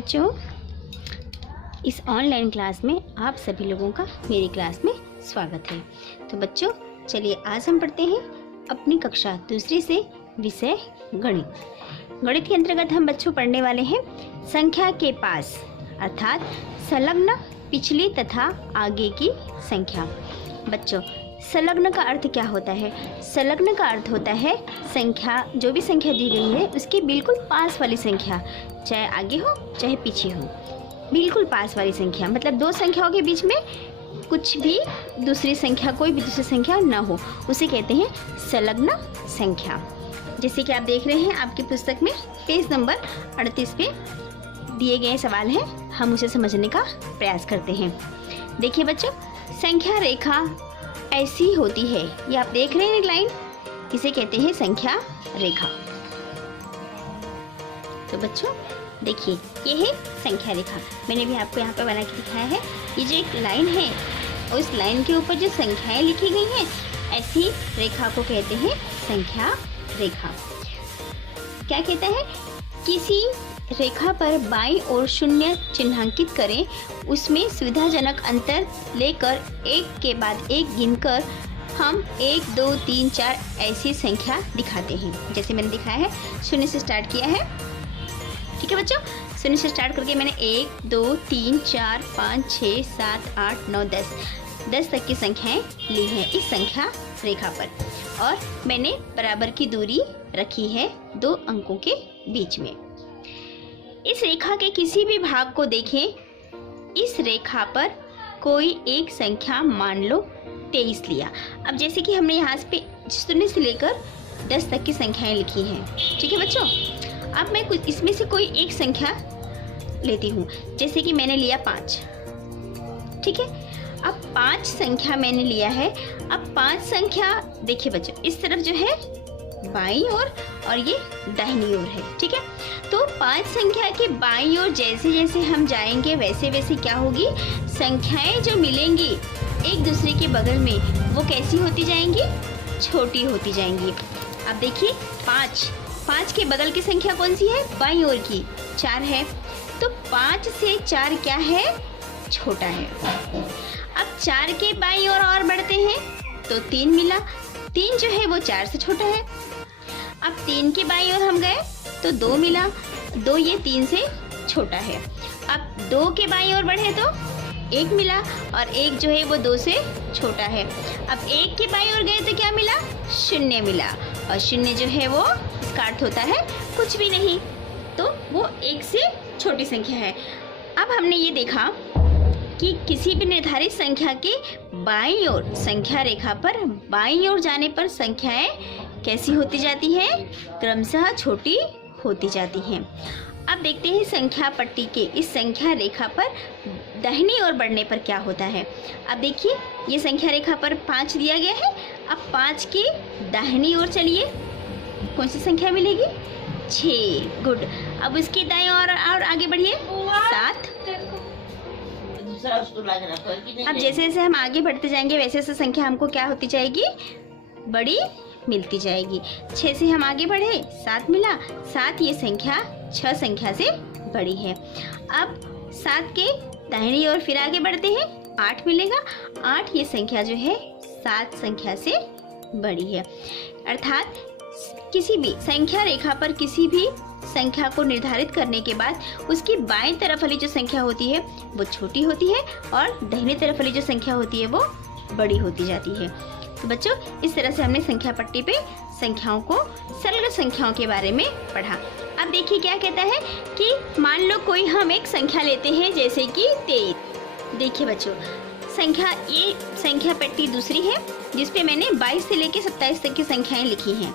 बच्चों, इस online class में आप सभी लोगों का मेरी क्लास में स्वागत है। तो बच्चों चलिए आज हम पढ़ते हैं अपनी कक्षा दूसरी से विषय गणित। गणित के अंतर्गत हम बच्चों पढ़ने वाले हैं संख्या के पास, अर्थात संलग्न पिछली तथा आगे की संख्या। बच्चों संलग्न का अर्थ क्या होता है? संलग्न का अर्थ होता है संख्या, जो भी संख्या दी गई है उसके बिल्कुल पास वाली संख्या, चाहे आगे हो चाहे पीछे हो, बिल्कुल पास वाली संख्या। मतलब दो संख्याओं के बीच में कुछ भी दूसरी संख्या, कोई भी दूसरी संख्या ना हो, उसे कहते हैं संलग्न संख्या। जैसे कि आप देख रहे हैं आपकी पुस्तक में पेज नंबर 38 पे दिए गए सवाल हैं, हम उसे समझने का प्रयास करते हैं। देखिए बच्चों, संख्या रेखा ऐसी होती है, ये आप देख रहे हैं एक लाइन, इसे कहते हैं संख्या रेखा। तो बच्चों देखिए ये है संख्या रेखा, मैंने भी आपको यहाँ पर बना के दिखाया है। ये जो एक लाइन है और इस लाइन के ऊपर जो संख्याएं लिखी गई हैं, ऐसी रेखा को कहते हैं संख्या रेखा। क्या कहता है? किसी रेखा पर बाईं ओर शून्य चिन्हांकित करें, उसमें सुविधाजनक अंतर लेकर एक के बाद एक गिनकर हम 1, 2, 3, 4 ऐसी संख्या दिखाते हैं। जैसे मैंने दिखाया है, शून्य से स्टार्ट किया है, ठीक है बच्चों। शून्य से स्टार्ट करके मैंने 1, 2, 3, 4, 5, 6, 7, 8, 9, 10 तक की संख्याएं ली हैं इस संख्या रेखा पर, और मैंने बराबर की दूरी रखी है 2 अंकों के बीच में। इस रेखा के किसी भी भाग को देखें, इस रेखा पर कोई एक संख्या मान लो 23 लिया। अब जैसे कि हमने यहाँ पे 0 से लेकर 10 तक की संख्याएं लिखी हैं, ठीक है बच्चों। अब मैं कुछ इसमें से कोई एक संख्या लेती हूँ, जैसे कि मैंने लिया 5, ठीक है। अब 5 संख्या मैंने लिया है। अब 5 संख्या देखिए बच्चों, इस तरफ जो है बाईं ओर और ये दाहिनी ओर है, ठीक है। तो 5 संख्या के बाईं ओर जैसे जैसे हम जाएंगे वैसे वैसे क्या होगी, संख्याएं जो मिलेंगी एक दूसरे के बगल में वो कैसी होती जाएंगी, छोटी होती जाएंगी। अब देखिए 5 के बगल की संख्या कौन सी है, बाईं ओर की 4 है, तो 5 से 4 क्या है, छोटा है। अब 4 के बाईं ओर और बढ़ते हैं तो 3 मिला, 3 जो है वो 4 से छोटा है। अब 3 के बाईं ओर हम गए तो 2 मिला, 2 ये 3 से छोटा है। अब 2 के बाईं ओर बढ़े तो 1 मिला, और 1 जो है वो 2 से छोटा है। अब 1 के बाईं ओर गए तो क्या मिला, 0 मिला, और 0 जो है वो इसका अर्थ होता है कुछ भी नहीं, तो वो 1 से छोटी संख्या है। अब हमने ये देखा कि किसी भी निर्धारित संख्या के बाईं ओर, संख्या रेखा पर बाईं ओर जाने पर संख्याएं कैसी होती जाती हैं, क्रमशः छोटी होती जाती हैं। अब देखते हैं संख्या पट्टी के इस संख्या रेखा पर दाहिनी ओर बढ़ने पर क्या होता है। अब देखिए ये संख्या रेखा पर 5 दिया गया है। अब 5 की दाहिनी ओर चलिए, कौन सी संख्या मिलेगी, 6। गुड। अब उसके दाएं और आगे बढ़िए, 7। अब जैसे जैसे हम आगे बढ़ते जाएंगे वैसे वैसे संख्या हमको क्या होती जाएगी, बड़ी मिलती जाएगी। 6 से हम आगे बढ़े, 7 मिला, 7 ये संख्या 6 संख्या से बड़ी है। अब 7 के दाहिनी ओर फिर आगे बढ़ते हैं, 8 मिलेगा, 8 ये संख्या जो है 7 संख्या से बड़ी है। अर्थात किसी भी संख्या रेखा पर किसी भी संख्या को निर्धारित करने के बाद उसकी बाएं तरफ वाली जो संख्या होती है वो छोटी होती है, और दाहिनी तरफ वाली जो संख्या होती है वो बड़ी होती जाती है। तो बच्चों इस तरह से हमने संख्या पट्टी पे संख्याओं को, सरल संख्याओं के बारे में पढ़ा। अब देखिए क्या कहता है कि मान लो कोई हम एक संख्या लेते हैं, जैसे कि 23। देखिए बच्चों संख्या, ये संख्या पट्टी दूसरी है जिसपे मैंने 22 से लेकर 27 तक की संख्याएं लिखी हैं,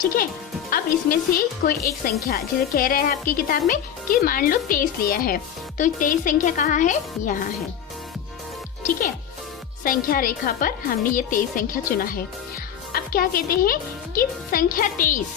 ठीक है। अब इसमें से कोई एक संख्या, जैसे कह रहा है आपकी किताब में कि मान लो 23 लिया है, तो 23 संख्या कहाँ है, यहाँ है, ठीक है। संख्या रेखा पर हमने ये 23 संख्या चुना है। अब क्या कहते हैं कि संख्या 23,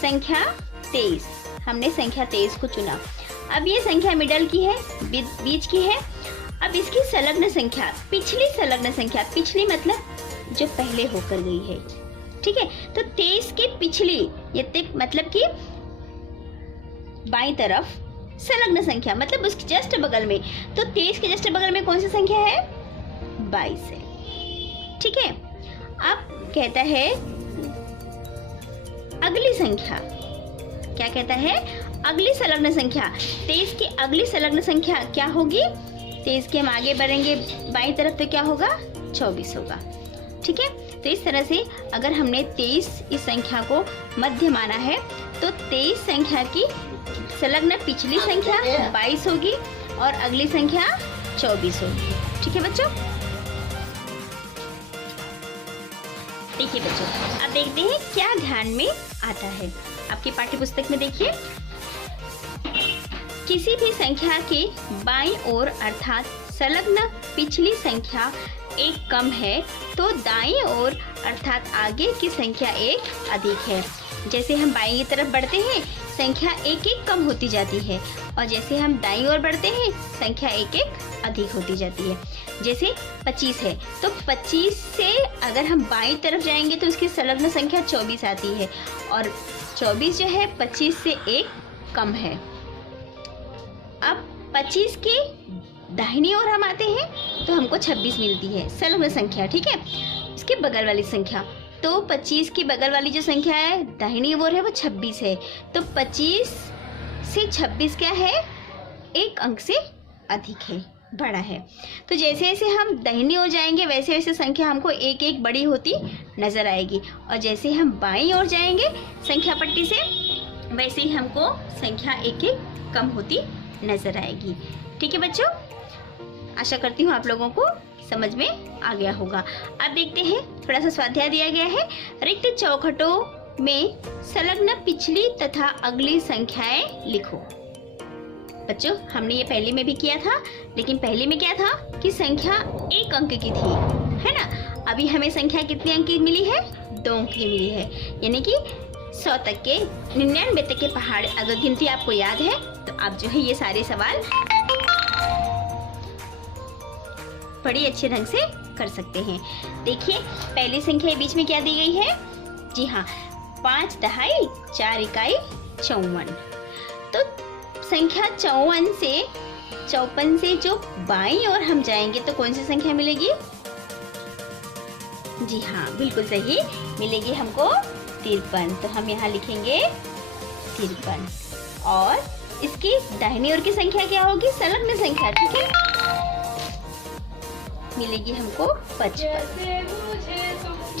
संख्या 23, हमने संख्या 23 को चुना। अब ये संख्या मिडल की है, बीच की है। अब इसकी संलग्न संख्या, पिछली संलग्न संख्या, पिछली मतलब जो पहले होकर गई है, ठीक है। तो 23 की पिछली मतलब कि बाईं तरफ संलग्न संख्या, मतलब उसके जस्ट बगल में, तो 23 के जस्ट बगल में कौन सी संख्या है? 22 है, ठीक है। अब कहता है अगली संख्या, क्या कहता है? अगली संलग्न संख्या, 23 की अगली संलग्न संख्या क्या होगी? 23 के हम आगे बढ़ेंगे बाईं तरफ तो क्या होगा? 24 होगा, ठीक है। तो इस तरह से अगर हमने 23 इस संख्या को मध्य माना है तो 23 संख्या की संलग्न पिछली संख्या 22 होगी और अगली संख्या 24 होगी, ठीक है बच्चों। देखिए बच्चों, अब देखते हैं क्या ध्यान में आता है। आपकी पाठ्य पुस्तक में देखिए, किसी भी संख्या के बाईं ओर अर्थात संलग्न पिछली संख्या एक कम है तो दाईं ओर अर्थात आगे की संख्या एक अधिक है। जैसे हम बाईं की तरफ बढ़ते हैं संख्या एक एक कम होती जाती है और जैसे हम दाईं ओर बढ़ते हैं संख्या एक एक अधिक होती जाती है। जैसे 25 है तो 25 से अगर हम बाईं तरफ जाएंगे तो उसकी संलग्न संख्या 24 आती है और 24 जो है 25 से एक कम है। अब 25 के दाहिनी ओर हम आते हैं तो हमको 26 मिलती है संलग्न संख्या, ठीक है। इसके बगल वाली संख्या, तो 25 की बगल वाली जो संख्या है दाहिनी ओर है वो 26 है, तो 25 से 26 क्या है? एक अंक से अधिक है, बड़ा है। तो जैसे जैसे हम दाहिनी ओर जाएंगे वैसे वैसे संख्या हमको एक एक बड़ी होती नजर आएगी और जैसे हम बाईं ओर जाएंगे संख्या पट्टी से वैसे ही हमको संख्या एक एक कम होती नजर आएगी, ठीक है बच्चों। आशा करती हूँ आप लोगों को समझ में आ गया होगा। अब देखते हैं, थोड़ा सा स्वाध्याय दिया गया है। रिक्त चौखटों में संलग्न पिछली तथा अगली संख्याएं लिखो। बच्चों हमने ये पहले में भी किया था, लेकिन पहले में क्या था कि संख्या एक अंक की थी, है ना। अभी हमें संख्या कितने अंक की मिली है? 2 अंक की मिली है, यानी कि 100 तक के 99 तक के पहाड़ अगर गिनती आपको याद है तो आप जो है ये सारे सवाल बड़ी अच्छे ढंग से कर सकते हैं। देखिए पहली संख्या बीच में क्या दी गई है? जी हाँ, 5 दहाई 4 इकाई 54। तो संख्या 54 से जो बाईं ओर हम जाएंगे तो कौन सी संख्या मिलेगी? जी हाँ बिल्कुल सही, मिलेगी हमको 53। तो हम यहाँ लिखेंगे 53 और इसकी दाहिनी ओर की संख्या क्या होगी? संलग्न संख्या, ठीक है, मिलेगी हमको 55,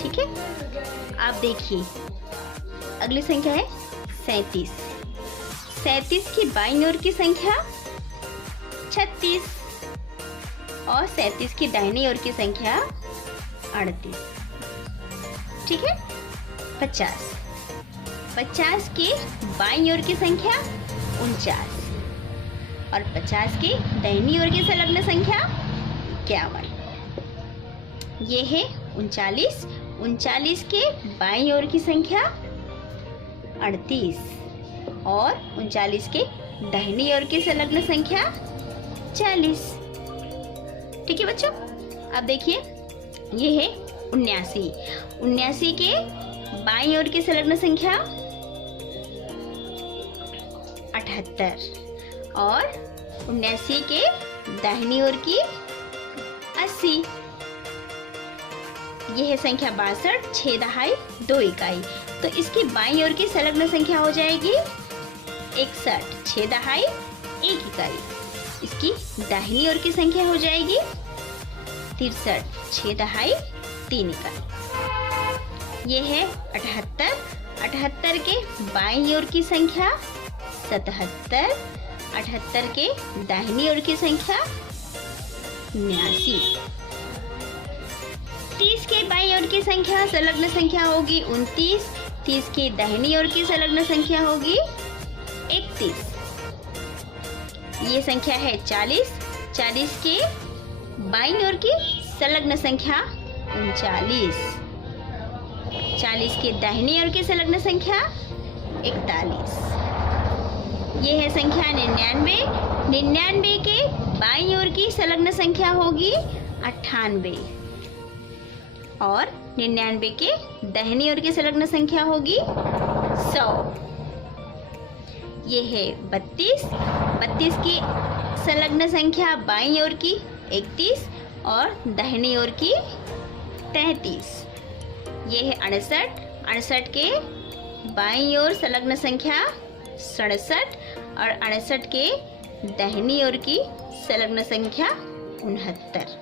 ठीक है। आप देखिए अगली संख्या है 37। 37 की बाईं ओर की संख्या 36 और 37 की दाहिनी ओर की संख्या 38, ठीक है। 50 की बाईं ओर की संख्या 49 और 50 की दाहिनी ओर की संलग्न संख्या 51। ये है 39 के बाईं ओर की संख्या 38 और 39 के दाहिनी ओर की संलग्न संख्या 40, ठीक है बच्चों। अब देखिए ये है 79 के बाईं ओर की संलग्न संख्या 78 और 79 के दाहिनी ओर की 80। यह है संख्या 62 6 दहाई 2 इकाई। तो इसकी बाईं ओर की संलग्न संख्या हो जाएगी 61 6 दहाई 1 इकाई। इसकी दाहिनी ओर की संख्या हो जाएगी 63 6 दहाई 3 इकाई। यह है 78 के बाईं ओर की संख्या 77, 78 के दाहिनी ओर की संख्या 79। 30 के बाईं ओर की संख्या संलग्न संख्या होगी 29, 30 की दाहिनी ओर की संलग्न संख्या होगी 31। ये संख्या है 40, 40 के बाईं ओर की संलग्न संख्या 39, 40 की दाहिनी ओर की संलग्न संख्या 41। ये है संख्या 99, 99 के बाईं ओर की संलग्न संख्या होगी 98, और 99 के दाहिनी ओर की संलग्न संख्या होगी 100। ये है 32, 32 की संलग्न संख्या बाईं ओर की 31 और दाहिनी ओर की 33। ये है 68, 68 के बाईं ओर संलग्न संख्या 67 और 68 के दाहिनी ओर की संलग्न संख्या 69।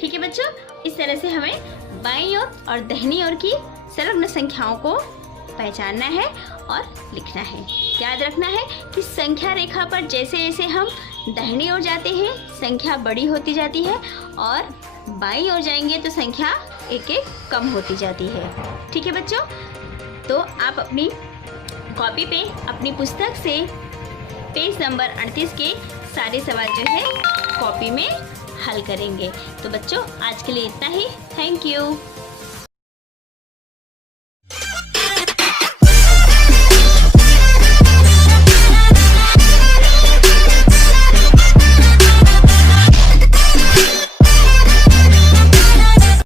ठीक है बच्चों, इस तरह से हमें बाईं ओर और दाहिनी ओर की संलग्न संख्याओं को पहचानना है और लिखना है। याद रखना है कि संख्या रेखा पर जैसे जैसे हम दाहिनी ओर जाते हैं संख्या बड़ी होती जाती है और बाईं ओर जाएंगे तो संख्या एक एक कम होती जाती है। ठीक है बच्चों, तो आप अपनी कॉपी पे अपनी पुस्तक से पेज नंबर 38 के सारे सवाल जो है कॉपी में हल करेंगे। तो बच्चों आज के लिए इतना ही। Thank you.